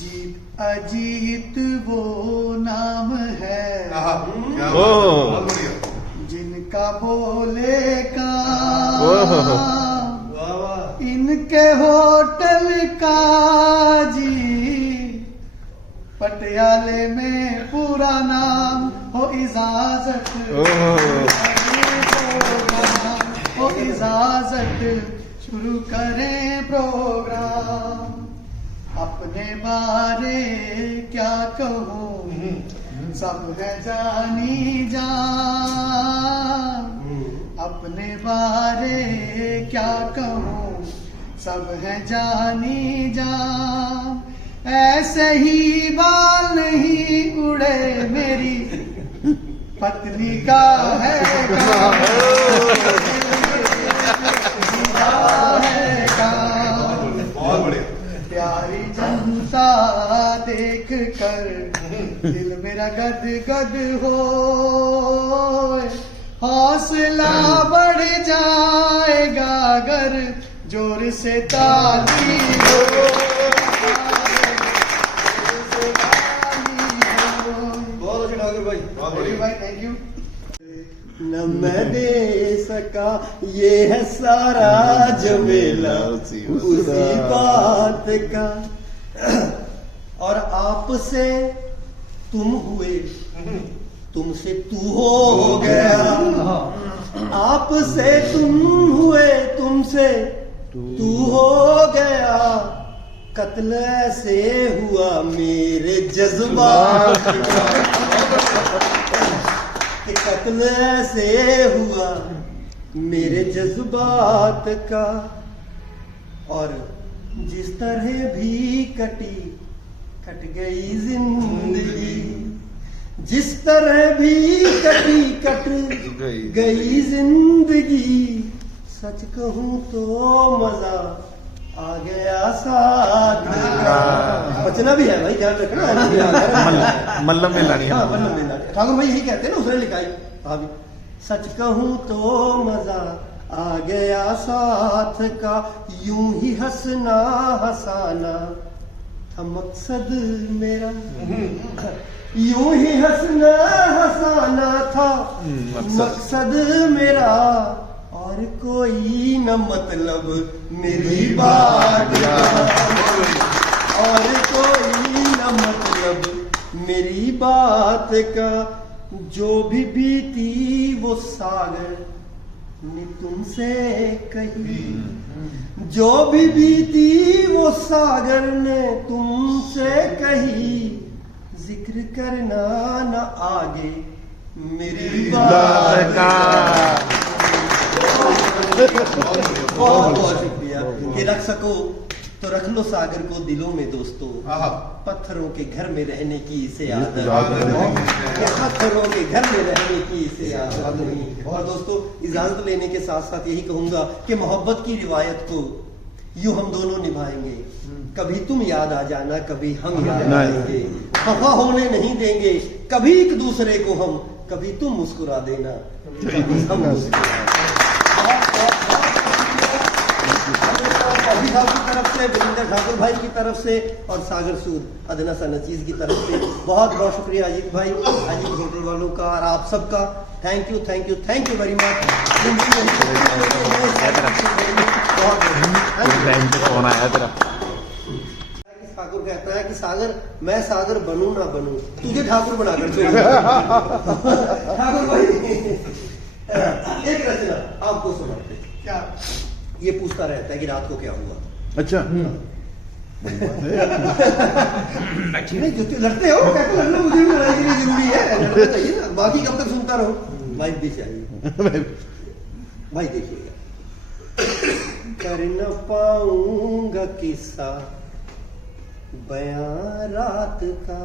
जीत अजीत वो नाम है जिनका बोले का, इनके होटल का जी पटियाले में पूरा नाम हो इजाजत, हो इजाजत शुरू करें प्रोग्राम। अपने बारे क्या कहूँ सब है जानी जान, अपने बारे क्या कहूँ सब है जानी जान। ऐसे ही बाल नहीं उड़े मेरी पत्नी का है काम, बहुत बढ़िया। प्यारी जनता देख कर दिल मेरा गद गद हो, हौसला बढ़ जाएगा अगर जोर से ताली हो। बहुत अच्छा ठाकुर भाई, बहुत बढ़िया भाई, थैंक यू। न मैं दे सका ये है सारा झमेला उसी बात का, और आपसे तुम हुए तुमसे तू हो गया, आपसे तुम हुए तुमसे तू हो गया, कत्ल ऐसे हुआ मेरे जज्बात का, कि कत्ल ऐसे हुआ मेरे जज्बात का। और जिस तरह भी कट गई जिंदगी, जिस तरह भी कट गई जिंदगी, सच कहूं तो मजा आ गया साथ का। बचना भी है भाई, ध्यान रखना। मल्लम में लानी हाँ, मल्लम में लानी। ठाकुर भाई यही कहते हैं ना, उसने लिखा है भाभी, सच कहूं तो मजा आ गया साथ का, यूं ही हंसना हंसाना था मकसद मेरा, यूं ही हंसना हंसाना था मकसद मेरा, और कोई न मतलब मेरी बात का, और कोई न मतलब मेरी बात का, जो भी बीती वो सागर ने तुमसे कही, जो भी बीती वो सागर ने तुमसे कही, जिक्र करना न आगे मेरी बात का। बहुत बहुत शुक्रिया कि रख सको तो रख लो सागर को दिलों में दोस्तों, पत्थरों के घर में रहने की इसे आदत, पत्थरों के घर में रहने की इसे आदत नहीं। और दोस्तों इजाजत लेने के साथ साथ यही कहूंगा कि मोहब्बत की रिवायत को यूं हम दोनों निभाएंगे, कभी तुम याद आ जाना, कभी हम याद आएंगे, खफा होने नहीं देंगे कभी एक दूसरे को हम, कभी तुम मुस्कुरा देना, कभी हम मुस्कुराएंगे। साहब की तरफ से, विजेंद्र ठाकुर भाई की तरफ से, और सागर सूद अदना सा नचीज की तरफ से बहुत बहुत शुक्रिया अजीत भाई, अजीत होटल वालों का और आप सबका। Thank you thank you thank you very much. Phone आया तेरा। ठाकुर कहता है कि सागर, मैं सागर बनूं ना बनूं, तुझे ठाकुर बनाकर छोड़ूंगा। ठाकुर भाई एक रचना आपको सुनाते हैं। क्या? ये पूछता रहता है कि रात को क्या हुआ। अच्छा नहीं जो लड़ते हो कहते लड़ना मुझे भी लड़ाई के लिए जरूरी है, लड़ना चाहिए ना, बाकी कब तक सुनता रहो, वाइफ भी चाहिए। भाई देखिएगा, कर न पाऊंगा किस्सा बयां रात का,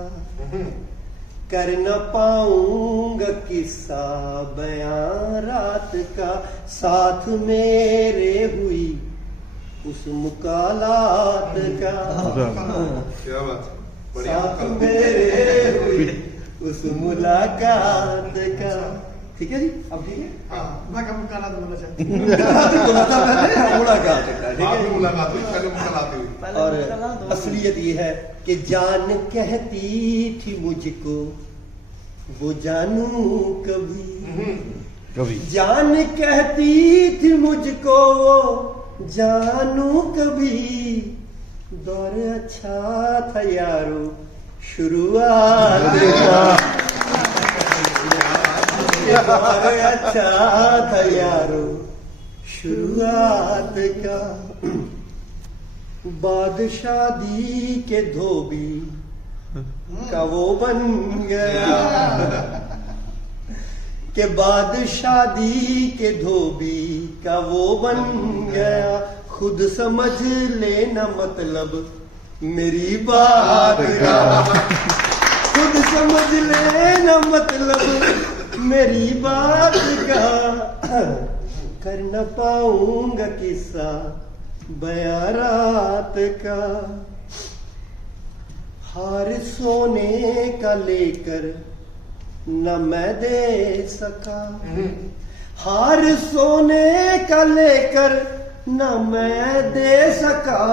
कर न पाऊंगा किस्सा बयां रात का, साथ मेरे हुई उस मुकालात का, क्या बात, बढ़िया। साथ मेरे हुई उस मुलाकात का। ठीक है जी, अब ठीक है। मैं कब मुकालात बोलना चाहती मुलाकात का, ठीक आपकी है। मुलाकात हुई, पहले मुलाकात हुई। और असलियत ये है कि जान कहती थी मुझको वो जानू कभी, कभी जान कहती थी मुझको वो जानू कभी, दौर अच्छा था यारो शुरुआत का, दौर अच्छा था यारो शुरुआत का, बाद शादी के धोबी का वो बन गया, के बाद शादी के धोबी का वो बन गया, खुद समझ लेना मतलब मेरी बात का, खुद समझ लेना मतलब मेरी बात का, कर न पाऊंगा किस्सा बयां रात का, हार सोने का लेकर न मैं दे सका, हार सोने का लेकर न मैं दे सका,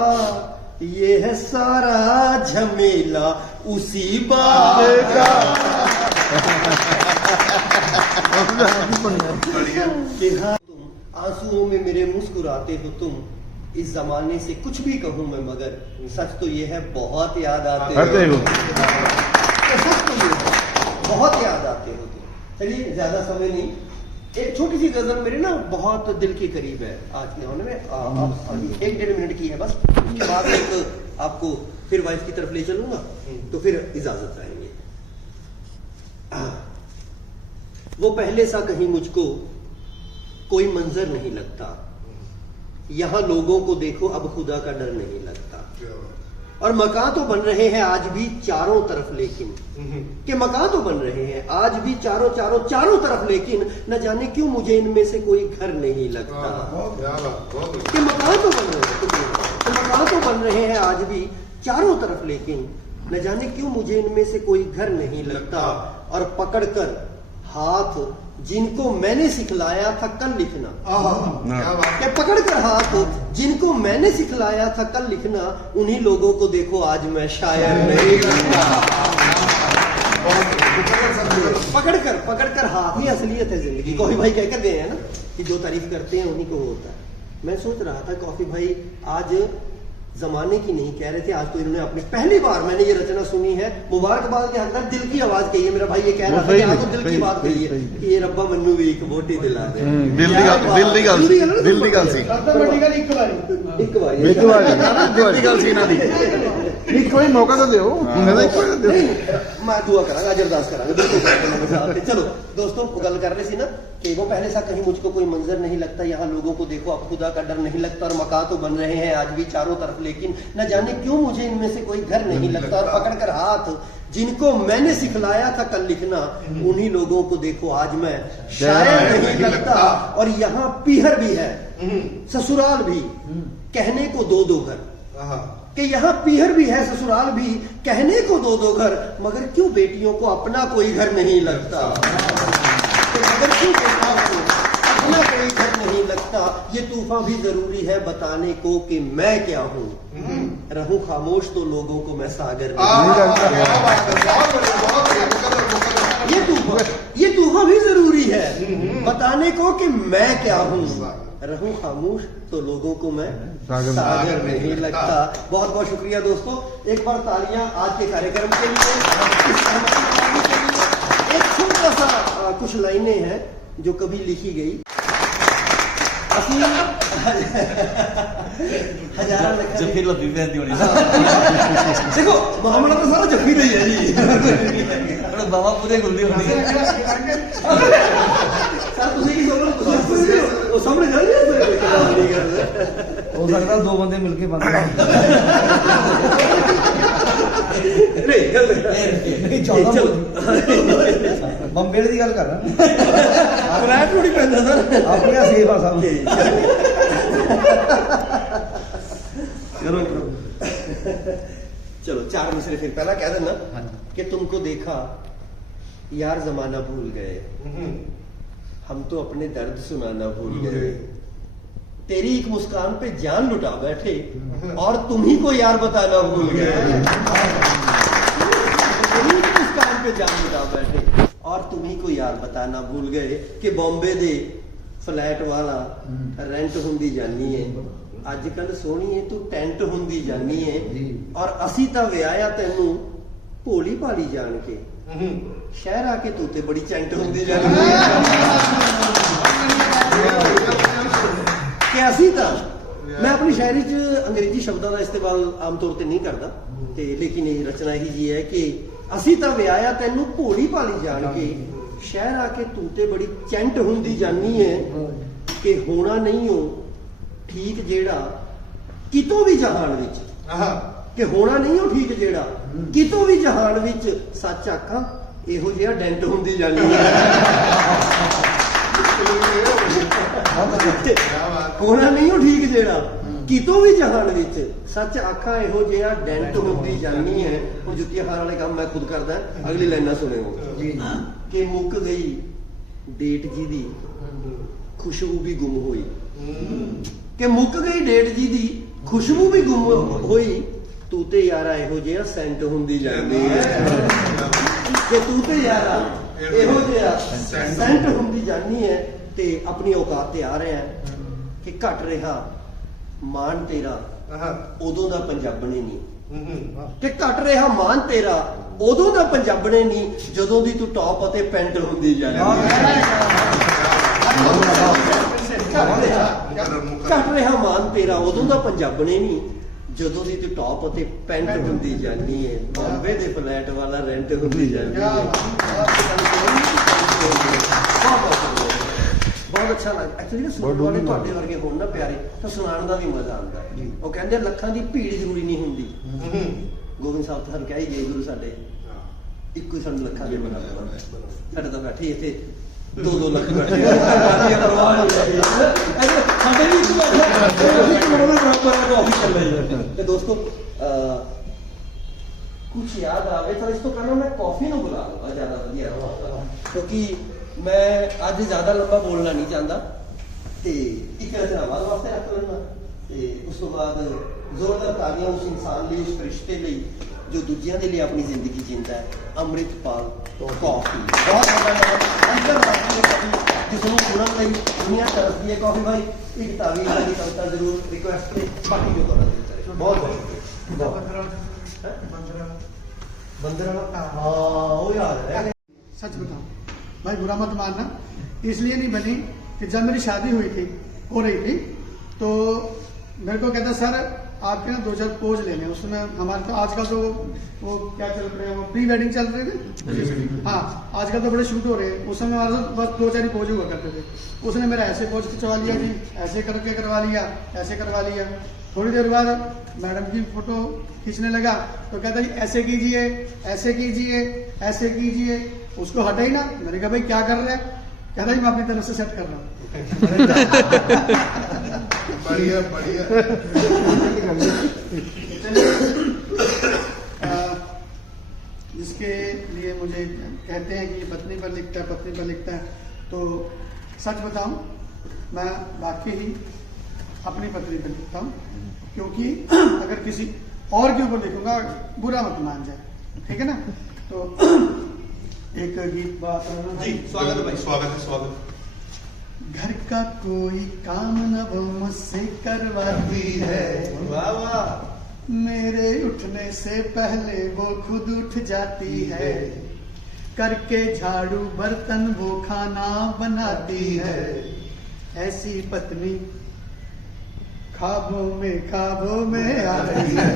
ये है सारा झमेला उसी बात का। कि हाँ तुम आंसुओं में मेरे मुस्कुराते हो तुम, इस जमाने से कुछ भी कहूं मैं मगर सच तो ये है बहुत याद आते हो, सच तो ये है बहुत याद आते हो तुम। चलिए ज्यादा समय नहीं, एक छोटी सी गजल मेरे ना बहुत दिल के करीब है आज के होने में, आप 1-1.5 मिनट की है बस, उसके बाद एक आपको फिर वाइफ की तरफ ले चलूंगा तो फिर इजाजत चाहेंगे। वो पहले सा कहीं मुझको कोई मंजर नहीं लगता, यहां लोगों को देखो अब खुदा का डर नहीं लगता, और मकान तो बन रहे हैं आज भी चारों तरफ, लेकिन कि मकान तो बन रहे हैं आज भी चारों तरफ, लेकिन न जाने क्यों मुझे इनमें से कोई घर नहीं लगता। कि मकान तो बन रहे हैं मकान तो बन रहे हैं आज भी चारों तरफ, लेकिन न जाने क्यों मुझे इनमें से कोई घर नहीं लगता। और पकड़कर हाथ जिनको मैंने सिखलाया था कल लिखना, क्या बात कि पकड़कर हाथ जिनको मैंने सिखलाया था कल लिखना, उन्हीं लोगों को देखो आज मैं शायर नहीं लगता। पकड़कर हाथ ही असलियत है जिंदगी। कॉफी भाई कहकर गए हैं ना कि जो तारीफ करते हैं उन्हीं को होता है। मैं सोच रहा था कॉफी भाई आज जमाने की नहीं कह रहे थे, आज तो इन्होंने अपनी पहली बार मैंने ये रचना सुनी है। मुबारकबाद के हकदार, दिल की आवाज कही है। मेरा भाई ये कह रहा था कि आज तो दिल की बात कही है कि ये रब्बा मन्नू भी एक वोटी दिला दे। दिल दी गल सी ਸਭ ਤੋਂ ਵੱਡੀ ਗੱਲ ਇੱਕ ਵਾਰੀ ਇੱਕ ਵਾਰੀ ਦਿਲ ਦੀ ਗੱਲ ਸੀ ਇਹਨਾਂ ਦੀ। ਇੱਕ ਵਾਰੀ ਮੌਕਾ ਤਾਂ ਦਿਓ, ਮੈਂ ਤਾਂ ਇੱਕ ਵਾਰੀ ਦਿਓ। मैं दुआ करांगा, आज अरदास करांगा। चलो दोस्तों, गल कर रहे थे ना कि वो पहले सा कहीं मुझको कोई मंजर नहीं लगता, यहाँ लोगों को देखो अब खुदा का डर नहीं लगता। और मकान तो बन रहे हैं आज भी चारों तरफ, लेकिन न जाने क्यों मुझे इनमें से कोई घर नहीं लगता। और पकड़कर हाथ जिनको मैंने सिखलाया था कल लिखना, उन्हीं लोगों को देखो आज मैं शायर नहीं लगता। और यहाँ पीहर भी है, ससुराल भी, कहने को दो दो घर, कि यहाँ पीहर भी है, ससुराल भी, कहने को दो दो घर, मगर क्यों बेटियों को अपना कोई घर नहीं लगता। मगर क्यों बेटियों को अपना कोई घर नहीं लगता। ये तूफान भी जरूरी है बताने को कि मैं क्या हूँ, रहूं खामोश तो लोगों को मैं सागर ये तूफान भी जरूरी है बताने को कि मैं क्या हूँ, रहूं खामोश तो लोगों को मैं सागर नहीं लगता। बहुत बहुत शुक्रिया दोस्तों, एक बार तालियां आज के कार्यक्रम के लिए। एक छोटा सा कुछ लाइनें हैं जो कभी लिखी गई। जफ्फी लब्बी पैंदी होनी देखो मामला तो सारा जफ्फी का ही है जी। बाबा पूरे गुल्ली होनी सामने जा हो सकता दो बंदे मिलके बंद ਬੰਬੇ ਦੀ ਗੱਲ ਕਰ ਰਹਾ ਫਲੈਟ ਥੋੜੀ ਪੈਂਦਾ ਸਰ ਆਪਣੀਆਂ ਸੇਫ ਆ ਸਭ चलो चार मिसरे फिर पहला कह देना कि तुमको देखा यार जमाना भूल गए, हम तो अपने दर्द सुनाना भूल गए, तेरी एक मुस्कान पे जान लुटा बैठे और तुम ही को यार बताना भूल गए। तेरी एक मुस्कान पे जान लुटा बैठे और तुम ही को यार बताना भूल गए कि बॉम्बे दे फ्लैट वाला रेंट हुंदी जानी है, अजकल सोहणीए तू टेंट हुंदी जानी है, और असी तां विआया तैनू भोली भाली जान के, शहर आके तू ते बड़ी चैंट हुंदी जानी है। कि असी तां मैं अपनी शायरी च अंग्रेजी शब्दों का इस्तेमाल आम तौर पर नहीं करता, लेकिन ये रचना ही जी है कि असी तां विआया तैनू भोली भाली जान के, शहर आके तू ते बड़ी चैंट हुंदी जानी है, कि होना नहीं हो ठीक जेड़ा कितों भी जहान विच, कि होना नहीं हो ठीक जेड़ा कितों भी जहान विच, सच आखा इहो जिहा डेंट हुंदी जानी है। होना नहीं हो ठीक जेड़ा कितों भी जहान विच, सच आखा इहो जिहा डेंट हुंदी जानी है। और जुत्तियां खाने वाले काम मैं खुद करदा, अगली लाइना सुनियो कि मुक गई डेट जी दी खुशबू भी गुम हुई, कि मुक गई डेट जी दी खुशबू भी गुम होई, तू ते यारा इहो जिहा सेंट हुंदी जांदी है, कि तू ते यारा इहो जिहा सेंट हुंदी जानी है। ते अपनी औकात ते आ रहे हैं कि घट रहा मान तेरा उदों दा पंजाबने नहीं, कि घट रहा मान तेरा उदों दा पंजाबने नहीं, जदों दी तू टॉप अते पेंट हुंदी जानी है। घट रहा मान तेरा उदों दा पंजाबने नहीं, जदों दी तू टॉप अते पेंट हुंदी जानी है, बॉम्बे दे फ्लैट वाला रेंट हुंदी जानी है। बहुत अच्छा लगा एक्चुअली सुनने वाले ਤੁਹਾਡੇ ਵਰਗੇ ਹੋਣ ਨਾ ਪਿਆਰੇ ਤਾਂ ਸੁਣਾਉਣ ਦਾ ਵੀ ਮਜ਼ਾ ਆਉਂਦਾ ਹੈ। ਉਹ ਕਹਿੰਦੇ ਲੱਖਾਂ ਦੀ ਭੀੜ ਜ਼ਰੂਰੀ ਨਹੀਂ ਹੁੰਦੀ, ਗੋਬਿੰਦ ਸਾਹਿਬ ਤਾਂ ਕਹਿ ਹੀ ਗਏ ਗੁਰੂ ਸਾਡੇ ਇੱਕੋ ਹੀ ਸਾਨੂੰ ਲੱਖਾਂ ਦੇ ਬਰਾਬਰ, ਸਾਡੇ ਤਾਂ ਬੈਠੇ ਇੱਥੇ 2-2 ਲੱਖ ਬੈਠੇ ਸਾਡੇ ਵੀ ਇੱਕ ਬੈਠਾ ਅਸੀਂ ਕੋਲੋਂ ਬਰਾਬਰ ਕਾਫੀ ਚੱਲ ਰਹੀ ਹੈ ਤੇ ਦੋਸਤੋ ਕੁਝ ਯਾਦ ਆਵੇ ਤਾਂ ਇਸ ਤੋਂ ਪਹਿਲਾਂ ਮੈਂ ਕਾਫੀ ਨੂੰ ਬੁਲਾ ਲਵਾਂ, ਜ਼ਿਆਦਾ ਵਧੀਆ ਰਹੇਗਾ, ਕਿਉਂਕਿ ਮੈਂ ਅੱਜ ਜ਼ਿਆਦਾ ਲੰਬਾ ਬੋਲਣਾ ਨਹੀਂ ਚਾਹੁੰਦਾ ਤੇ ਇੱਕ ਰਚਨਾ ਬਾਅਦ ਵਾਸਤੇ ਰੱਖ ਲੈਣਾ ਤੇ ਉਸ ਤੋਂ ਬਾਅਦ ਜ਼ੋਰਦਾਰ ਤਾਲੀਆਂ ਉਸ ਇਨਸਾਨ ਲਈ, ਉਸ ਰਿਸ਼ਤੇ ਲਈ ਜੋ ਦੂਜਿਆਂ ਦੇ ਲਈ ਆਪਣੀ ਜ਼ਿੰਦਗੀ ਜਿੰਦਾ ਹੈ, ਅੰਮ੍ਰਿਤਪਾਲ ਕਾਫੀ। ਬਹੁਤ ਅੰਤਰਰਾਸ਼ਟਰੀ ਕਵੀ ਜਿਸ ਨੂੰ ਸੁਣਨ ਲਈ ਦੁਨੀਆ ਤਰਸਦੀ ਹੈ। ਕਾਫੀ ਭਾਈ ਇੱਕ ਤਾਵੀਜ਼ ਵਾਲੀ ਕਵਿਤਾ ਜ਼ਰੂਰ ਰਿਕੁਐਸਟ ਤੇ ਬਾਕੀ ਜੋ ਕਰਨਾ ਚਾਹੀਦਾ। ਬਹੁਤ ਬਹੁਤ बंदर हाँ वो याद है। सच बताऊं भाई, बुरा मत मानना, इसलिए नहीं बनी कि जब मेरी शादी हुई थी, हो रही थी, तो मेरे को कहता सर आपके ना 2-4 पोज लेने, उसमें हमारे तो आजकल तो वो क्या चल रहे हैं, वो प्री वेडिंग चल रहे थे। हाँ, आजकल तो बड़े शूट हो रहे हैं, उस समय हमारे साथ बस 2-4 ही पोज हुआ करते थे। उसने मेरा ऐसे पोज खिंचवा लिया जी, ऐसे करके करवा लिया, ऐसे करवा लिया। थोड़ी देर बाद मैडम की फोटो खींचने लगा तो कहता जी ऐसे कीजिए, ऐसे कीजिए, ऐसे कीजिए। उसको हटा ही ना। मैंने कहा भाई क्या कर रहे हैं? कहता जी मैं अपनी तरफ से सेट कर रहा हूँ। बढ़िया बढ़िया। जिसके लिए मुझे कहते हैं कि ये पत्नी पर लिखता है, पत्नी पर लिखता है, तो सच बताऊं मैं वाकई ही अपनी पत्नी पर लिखता हूँ, क्योंकि अगर किसी और के ऊपर लिखूंगा बुरा मत मान जाए, ठीक है ना। तो एक गीत बात जी, स्वागत है भाई। स्वागत है, स्वागत। घर का कोई काम न वो मुझसे करवाती है, वाह वाह। मेरे उठने से पहले वो खुद उठ जाती है, करके झाड़ू बर्तन वो खाना बनाती है। ऐसी पत्नी ख्वाबों में आ रही है।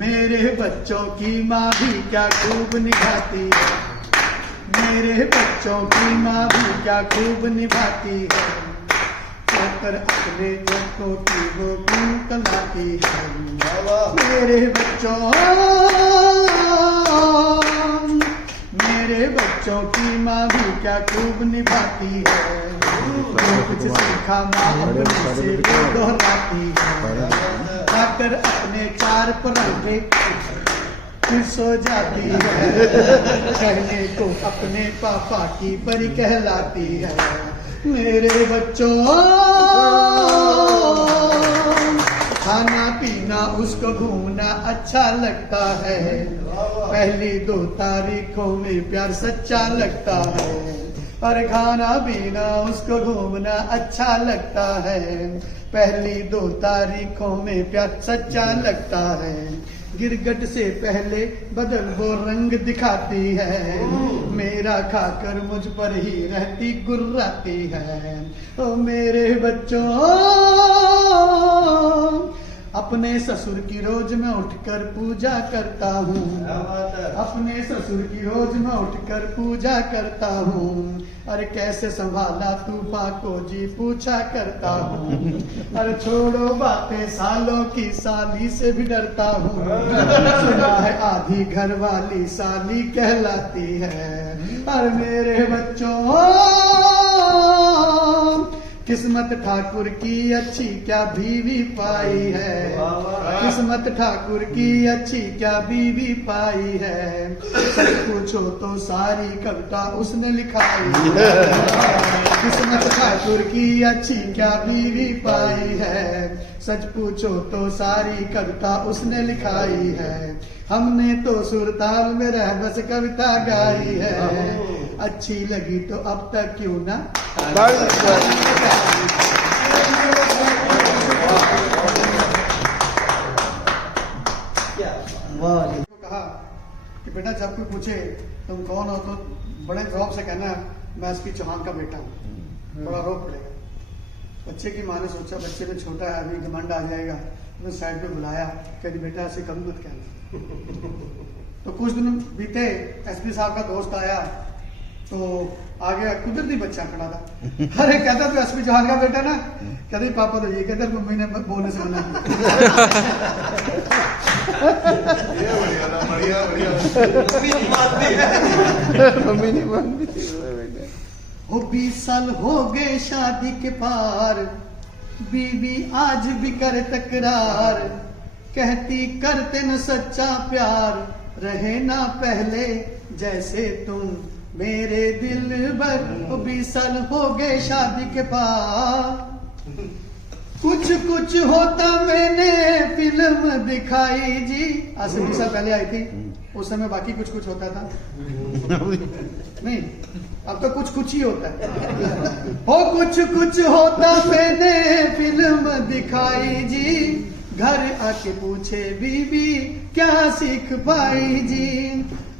मेरे बच्चों की माँ भी क्या खूब निभाती है, मेरे बच्चों की माँ भी क्या खूब निभाती है, पर अपने बच्चों की वो भूख लाती है। मेरे बच्चों की माँ भी क्या खूब निभाती है, जो कुछ सीखा माँ अपने से वो दोहराती है। खाकर अपने 4 पराठे फिर सो जाती है, कहने को अपने पापा की परी कहलाती है। मेरे बच्चों खाना पीना उसको घूमना अच्छा लगता है, पहली 2 तारीखों में प्यार सच्चा लगता है। और खाना पीना उसको घूमना अच्छा लगता है, पहली 2 तारीखों में प्यार सच्चा लगता है। गिरगट से पहले बदल वो रंग दिखाती है, मेरा खाकर मुझ पर ही रहती गुर्राती है। ओ मेरे बच्चों अपने ससुर की रोज मैं उठकर पूजा करता हूँ, अपने ससुर की रोज मैं उठकर पूजा करता हूँ। अरे कैसे संभाला तूफान को जी पूछा करता हूँ। अरे छोड़ो बातें सालों की, साली से भी डरता हूँ। सुना है आधी घर वाली साली कहलाती है। अरे मेरे बच्चों किस्मत ठाकुर की अच्छी क्या बीवी पाई है, किस्मत ठाकुर की अच्छी क्या बीवी पाई है। सच पूछो तो सारी कविता उसने लिखाई है, किस्मत ठाकुर की अच्छी क्या बीवी पाई है। सच पूछो तो सारी कविता उसने लिखाई है। हमने तो सुरताल में रह बस कविता गाई है, अच्छी लगी तो अब तक क्यों ना कहा कि बेटा जब कोई पूछे तुम कौन हो तो बड़े जवाब से कहना मैं एसपी चौहान का बेटा हूँ, बड़ा रोक पड़ेगा। बच्चे की माँ ने सोचा बच्चे में छोटा है अभी घमंड आ जाएगा, तो साइड पे बुलाया, कहती बेटा ऐसे कभी मत कहना। तो कुछ दिन बीते, एसपी साहब का दोस्त आया तो आ गया, कुदरती बच्चा खड़ा था। अरे कहता तू एसपी चौहान का बेटा ना, कहते पापा तो ये कहते मम्मी ने बोलने से मना किया। ये बढ़िया था, बढ़िया बढ़िया। मम्मी की बात भी है। मम्मी नहीं मानती। हो 20 साल हो गए शादी के पार, बीवी आज भी करे तकरार, कहती करते न सच्चा प्यार, रहे ना पहले जैसे तुम मेरे दिल भर। हो 20 साल हो गए शादी के पार, कुछ कुछ होता मैंने फिल्म दिखाई जी। आज से 20 साल पहले आई थी, उस समय बाकी कुछ कुछ होता था नहीं, अब तो कुछ कुछ ही होता है। हो कुछ कुछ होता मैंने फिल्म दिखाई जी, घर आके पूछे बीवी क्या सीख पाई जी।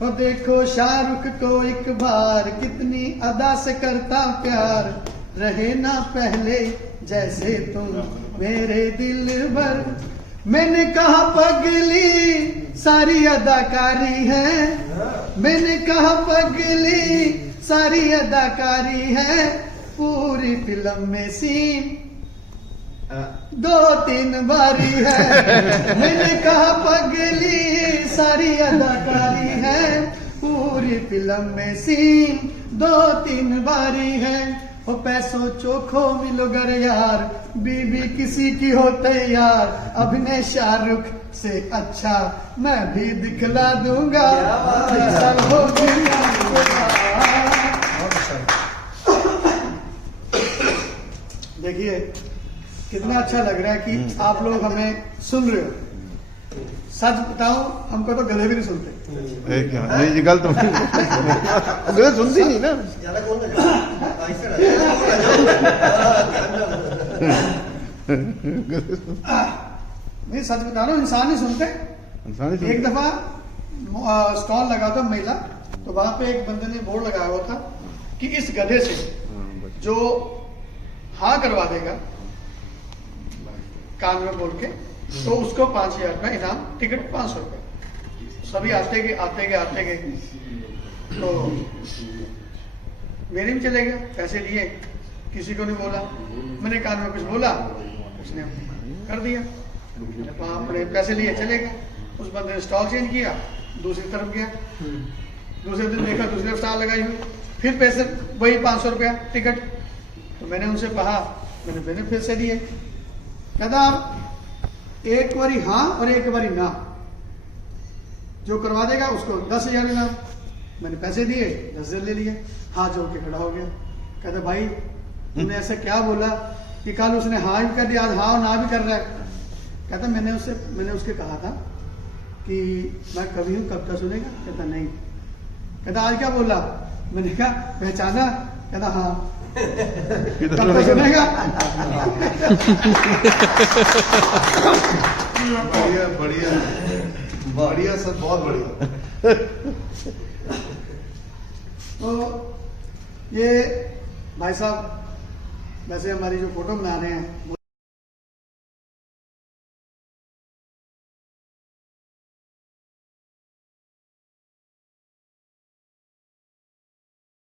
और देखो शाहरुख को एक बार कितनी अदा से करता प्यार, रहे ना पहले जैसे तुम मेरे दिल भर। मैंने कहा पगली सारी अदाकारी है, मैंने कहा पगली सारी अदाकारी है, पूरी फिल्म में सीन 2-3 बारी है। मैंने कहा पगली सारी अदाकारी है, पूरी फिल्म में सीन 2-3 बारी है। वो पैसों चोखो मिलो गर यार, बीवी किसी की हो तैयार, अभिनय शाहरुख से अच्छा मैं भी दिखला दूंगा। हो देखिए कितना अच्छा लग रहा है कि आप लोग हमें सुन रहे हो। सच बताऊं, हमको तो गले भी नहीं सुनते। नहीं ये गलत गलत सुनती नहीं ना। ज्यादा कौन नहीं सच बता रहा हूँ, इंसान नहीं सुनते। एक दफा स्टॉल लगा था महिला, तो वहां पे एक बंदे ने बोर्ड लगाया हुआ था कि इस गधे से जो हाँ करवा देगा कान में बोल के, तो उसको 5,000 रुपया इनाम, टिकट 500 रुपये। सभी आते गए तो मेरे भी चले गए, पैसे दिए, किसी को नहीं बोला। मैंने कान में कुछ बोला, उसने कर दिया, अपने पैसे लिए चले गए। उस बंदे ने स्टॉल चेंज किया, दूसरी तरफ गया, दूसरे दिन देखा दूसरी स्टॉल लगाई हुई, फिर पैसे वही 500 रुपया टिकट। तो मैंने उनसे कहा, मैंने फिर से दिए। कहता एक बारी हाँ और एक बारी ना, जो करवा देगा उसको 10,000 इनाम। मैंने पैसे दिए, 10,000 ले लिए, हाथ जोड़ के खड़ा हो गया। कहता भाई तुमने ऐसा क्या बोला कि कल उसने हाँ भी कर दिया, आज हाँ और ना भी कर रहा है। कहता मैंने उसके कहा था कि मैं कभी हूं, कब तक सुनेगा? कहता नहीं। कहता आज क्या बोला? मैंने कहा पहचाना? कहता हाँ। कब तक सुनेगा? बढ़िया बढ़िया बढ़िया सर, बहुत बढ़िया। तो ये भाई साहब वैसे हमारी जो फोटो बना रहे हैं